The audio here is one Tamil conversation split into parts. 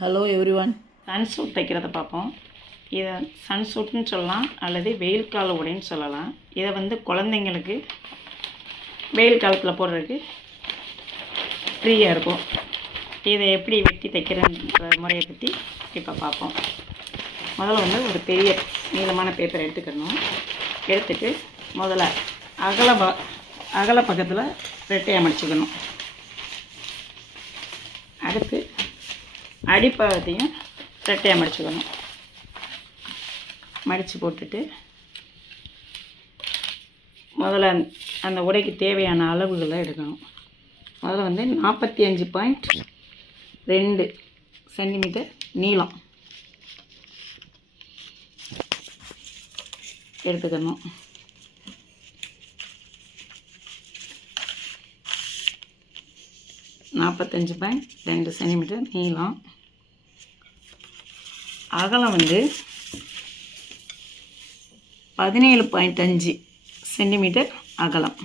Hello everyone. சன் சூட் தைக்கிறத பார்ப்போம். இதை சன் சூட்னு சொல்லலாம் அல்லது வெயில் கால உடைன்னு சொல்லலாம். இதை குழந்தைங்களுக்கு வெயில் காலத்தில் போடுறதுக்கு ஃப்ரீயாக இருக்கும். இதை எப்படி வெட்டி தைக்கிறன்ற முறையை பற்றி இப்போ பார்ப்போம். முதல்ல ஒரு பெரிய நீளமான பேப்பர் எடுத்துக்கணும். எடுத்துட்டு முதல்ல அகல பக்கத்தில் ரெட்டையாக மடிச்சுக்கணும். அடுத்து அடிப்பாகத்தையும் ரெட்டையாக மடிச்சுக்கணும். மடித்து போட்டுட்டு முதல்ல அந்த உடைக்கு தேவையான அளவுகளை எடுக்கணும். முதல்ல 45.2 சென்டிமீட்டர் நீளம் எடுத்துக்கணும். நாற்பத்தஞ்சு 2 சென்டிமீட்டர் நீளம். அகலம் 17.5 சென்டிமீட்டர் அகலம்.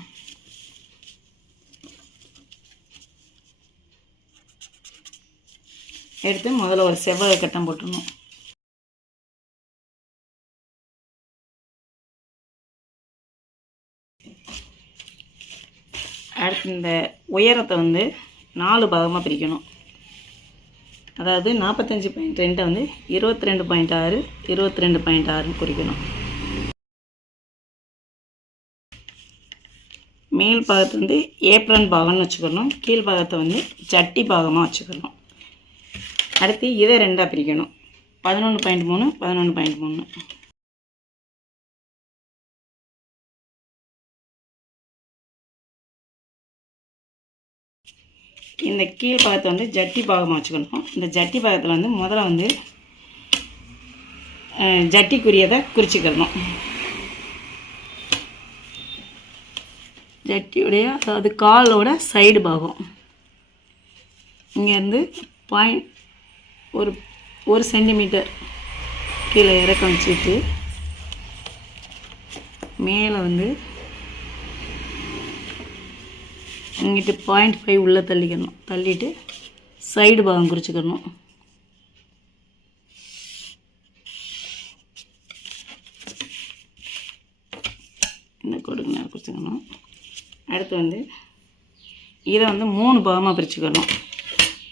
எடுத்து முதல்ல ஒரு செவ்வக கட்டம் போட்டுடணும். அடுத்து இந்த உயரத்தை 4 பாகமாக பிரிக்கணும். அதாவது 45.2 22.6 22.6 குறிக்கணும். மேல் பாகத்தை ஏப்ரன் பாகம்னு வச்சுக்கணும். கீழ் பாகத்தை ஜட்டி பாகமாக வச்சுக்கணும். அடுத்து இதை 2ஆக பிரிக்கணும். 11.3 11.3. இந்த கீழ் பாகத்தை ஜட்டி பாகமாக வச்சுக்கணும். இந்த ஜட்டி பாகத்தில் முதல்ல ஜட்டிக்குரியதை குறிச்சிக்கணும். ஜட்டியுடைய அதாவது காலோட சைடு பாகம் இங்கேருந்து ஒரு சென்டிமீட்டர் கீழே இறக்கம் வச்சுட்டு மேலே இங்கிட்டு 0.5 உள்ளே தள்ளிக்கணும். தள்ளிட்டு சைடு பாகம் குறிச்சிக்கணும். இந்த கொடுங்க குறிச்சிக்கணும். அடுத்து இதை 3 பாகமாக பிரிச்சுக்கணும்.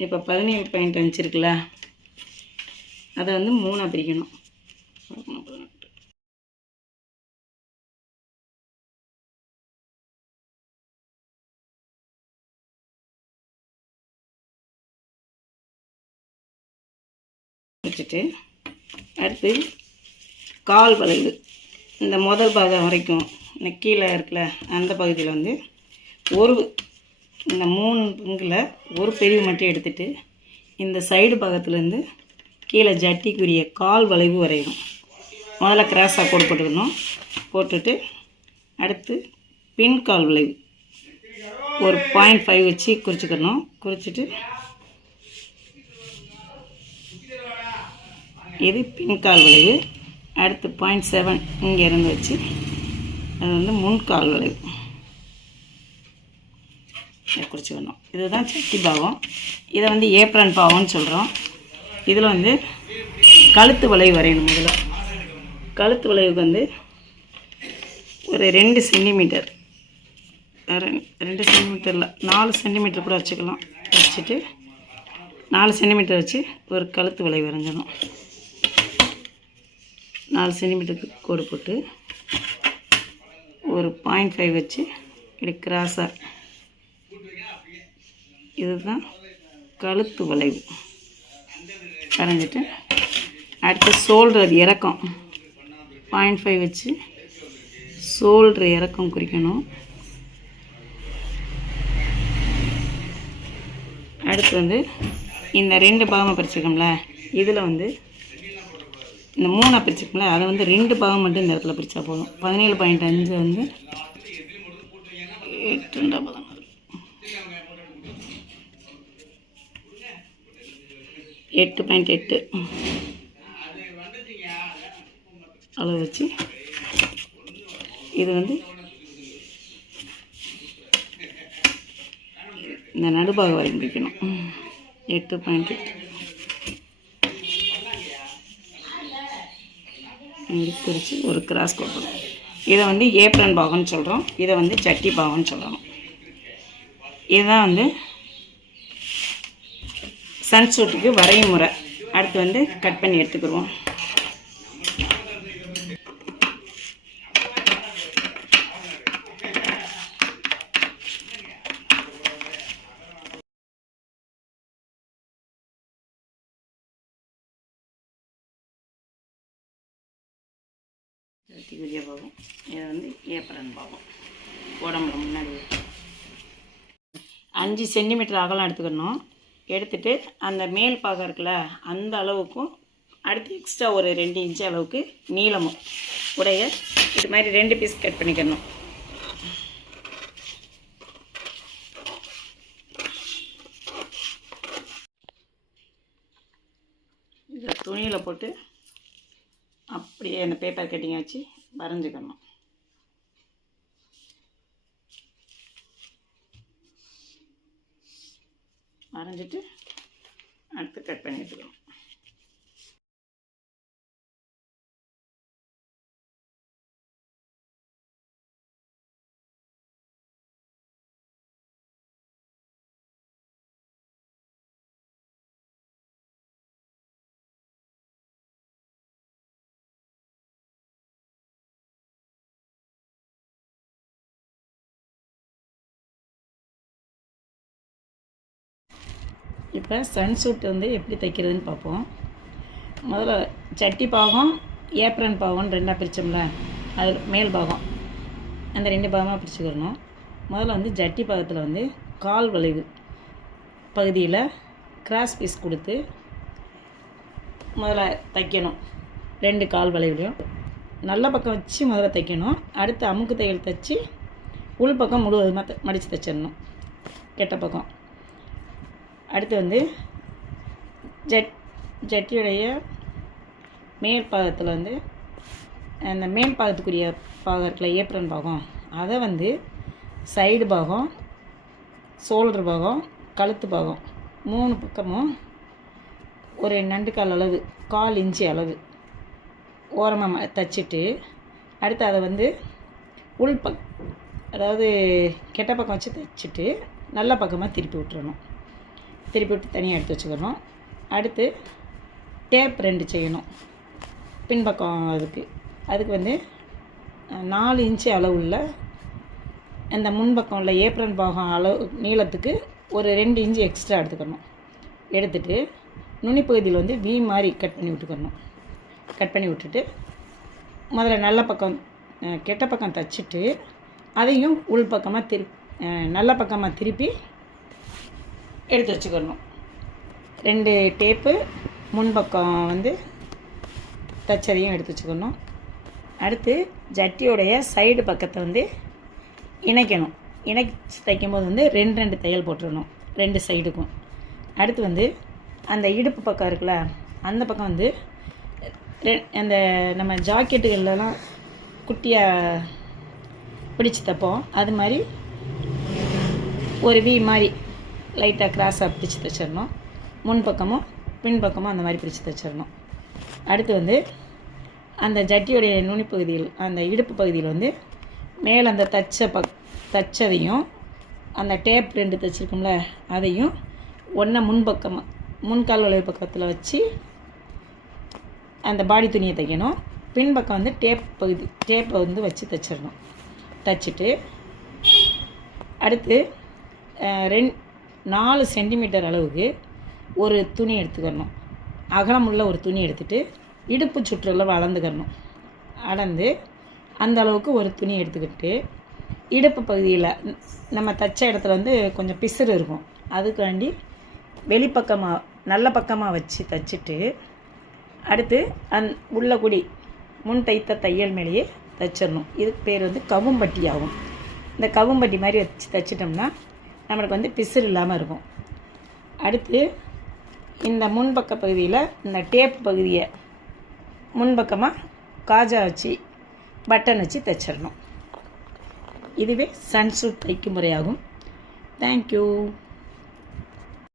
இப்போ 17.5 இருக்குல்ல, அதை 3ஆக பிரிக்கணும். வச்சுட்டு அடுத்து கால் வளைவு இந்த முதல் பாகம் வரைக்கும் இந்த கீழே இருக்குல்ல அந்த பகுதியில் இந்த 3 பங்கில் ஒரு பிரிவு மட்டும் எடுத்துகிட்டு இந்த சைடு பாகத்துலேருந்து கீழே ஜட்டிக்குரிய கால் வளைவு வரையணும். முதல்ல கிராஸாக கோடு போட்டுக்கணும். போட்டுட்டு அடுத்து பின் கால் வளைவு ஒரு 0.5 வச்சு குறிச்சிக்கணும். குறிச்சிட்டு இது பின்கால் வளைவு. அடுத்து 0.7 இங்கேருந்து வச்சு அது முன்கால் வளைவு குறிச்சிக்கணும். இதுதான் சட்டி பாகம். இதை ஏப்ரன் பாகம்னு சொல்கிறோம். இதில் கழுத்து வளைவு வரையணும். முதல்ல கழுத்து வளைவுக்கு ஒரு 2 சென்டிமீட்டர் 2 சென்டிமீட்டரில் 4 சென்டிமீட்டர் கூட வச்சுக்கலாம். வச்சுட்டு 4 சென்டிமீட்டர் வச்சு ஒரு கழுத்து வளைவு வரைஞ்சிடணும். 4 சென்டிமீட்டருக்கு கோடு போட்டு ஒரு 0.5 வச்சு இப்படி கிராஸாக, இதுதான் கழுத்து வளைவு வரைஞ்சிட்டு அடுத்து ஷோல்டர் இறக்கம் 0.5 வச்சு ஷோல்டர் இறக்கம் குறிக்கணும். அடுத்து இந்த 2 பாகமாக பிரிச்சுக்கோம்ல, இதில் இந்த 3ஆக பிரிச்சுக்கோம்ல, அதை 2 பாகம் மட்டும் இந்த இடத்துல பிரித்தா போதும். 17.5 8 16 8.8 அளவு வச்சு இது இந்த நடுபாக வரைக்கும் பிடிக்கணும். 8.8 இங்கே குறித்து ஒரு கிராஸ் கொடுக்கணும். இதை வந்து ஏப்ரன் பாகம்னு சொல்கிறோம், இதை வந்து சட்டி பாகம்னு சொல்லணும். இதுதான் வந்து சன்சூட்டுக்கு வரையும் முறை. அடுத்து வந்து கட் பண்ணி எடுத்துக்கிடுவோம். குதிய பாகம், இதை வந்து ஏப்ரன் பாகம். உடம்புல முன்னாடி 5 சென்டிமீட்டர் அகலம் எடுத்துக்கணும். எடுத்துகிட்டு அந்த மேல் பாகம் இருக்குல்ல அந்த அளவுக்கும் அடுத்து எக்ஸ்ட்ரா ஒரு 2 இன்ச்சு அளவுக்கு நீளமும் உடைய இது மாதிரி 2 பீஸ் கட் பண்ணிக்கணும். இதை துணியில் போட்டு அப்படியே அந்த பேப்பர் கட்டிங் வச்சு வரைஞ்சிக்கணும். வரைஞ்சிட்டு அடுத்து கட் பண்ணி எடுத்துக்கணும். இப்போ சன்சூட் வந்து எப்படி தைக்கிறதுன்னு பார்ப்போம். முதல்ல சட்டி பாகம் ஏப்ரன் பாகம்னு 2ஆக பிரித்தோம்ல, அது மேல் பாகம் அந்த 2 பாகமாக பிரிச்சுக்கிறணும். முதல்ல வந்து ஜட்டி பாகத்தில் வந்து கால் வளைவு பகுதியில் கிராஸ் பீஸ் கொடுத்து முதல்ல தைக்கணும். 2 கால் வளைவுலையும் நல்ல பக்கம் வச்சு முதல்ல தைக்கணும். அடுத்து அமுக்கு தையல் தைச்சி உள் பக்கம் முழுவதுமாக மடித்து தைச்சிடணும் கெட்ட பக்கம். அடுத்து வந்து ஜட்டியுடைய மேல் பாகத்தில் வந்து அந்த மேல் பாகத்துக்குரிய பாகம் இருக்குல்ல ஏப்ரன் பாகம், அதை வந்து சைடு பாகம், ஷோல்டர் பாகம், கழுத்து பாகம் 3 பக்கமும் ஒரு 2 கால் அளவு 1/4 இன்ச்சு அளவு ஓரமாக தைச்சிட்டு அடுத்து அதை வந்து அதாவது கெட்ட பக்கம் வச்சு தைச்சிட்டு நல்ல பக்கமாக திருப்பி விட்டுறணும். திருப்பி விட்டு தனியாக எடுத்து வச்சுக்கணும். அடுத்து டேப் 2 செய்யணும் பின்பக்கம். அதுக்கு வந்து 4 இன்ச்சு அளவுள்ள அந்த முன்பக்கம் உள்ள ஏப்ரன் பாகம் அளவு நீளத்துக்கு ஒரு 2 இன்ச்சு எக்ஸ்ட்ரா எடுத்துக்கணும். எடுத்துகிட்டு நுனிப்பகுதியில் வந்து வி மாதிரி கட் பண்ணி விட்டுக்கணும். கட் பண்ணி விட்டுட்டு முதல்ல நல்ல பக்கம் கெட்ட பக்கம் தைச்சிட்டு அதையும் உள் பக்கமாக நல்ல பக்கமாக திருப்பி எடுத்து வச்சுக்கணும். 2 டேப்பு முன்பக்கம் வந்து தச்சதையும் எடுத்து வச்சுக்கணும். அடுத்து ஜட்டியோடைய சைடு பக்கத்தை வந்து இணைக்கணும். இணைச்சி தைக்கும்போது வந்து 2 தையல் போட்டுடணும் 2 சைடுக்கும். அடுத்து வந்து அந்த இடுப்பு பக்கம் இருக்குல்ல அந்த பக்கம் வந்து அந்த நம்ம ஜாக்கெட்டுகள்லாம் குட்டியாக பிடிச்சி தைப்போம், அது மாதிரி ஒரு வி மாதிரி லைட்டாக கிராஸாக பிடிச்சி தைச்சிடணும். முன்பக்கமும் பின்பக்கமும் அந்த மாதிரி பிடிச்சி தைச்சிடணும். அடுத்து வந்து அந்த ஜட்டியுடைய நுனிப்பகுதியில் அந்த இடுப்பு பகுதியில் வந்து மேலே அந்த தைச்சதையும் அந்த டேப் 2 தைச்சிருக்கோம்ல அதையும் ஒன்றை முன்பக்கமாக முன்கால் வளைவு பக்கத்தில் வச்சு அந்த பாடி துணியை தைக்கணும். பின்பக்கம் வந்து டேப்பை வந்து வச்சு தைச்சிடணும். தைச்சிட்டு அடுத்து 4 சென்டிமீட்டர் அளவுக்கு ஒரு துணி எடுத்துக்கணும். அகலமுள்ள ஒரு துணி எடுத்துகிட்டு இடுப்பு சுற்றளவு அளந்துக்கணும். அளந்து அந்த அளவுக்கு ஒரு துணி எடுத்துக்கிட்டு இடுப்பு பகுதியில் நம்ம தைச்ச இடத்துல வந்து கொஞ்சம் பிசுறு இருக்கும், அதுக்கு வேண்டி வெளிப்பக்கமாக நல்ல பக்கமாக வச்சு தைச்சிட்டு அடுத்து உள்ள குடி முன் தைத்த தையல் மேலேயே தைச்சிடணும். இதுக்கு பேர் வந்து கவும்பட்டி ஆகும். இந்த கவும்பட்டி மாதிரி வச்சு தைச்சிட்டோம்னா நம்மளுக்கு வந்து பிசுறு இல்லாமல் இருக்கும். அடுத்து இந்த முன்பக்க பகுதியில் இந்த டேப் பகுதியை முன்பக்கமாக காஜா வச்சு பட்டன் வச்சு தைச்சிடணும். இதுவே சன்சூட் தைக்கும் முறையாகும். தேங்க்யூ.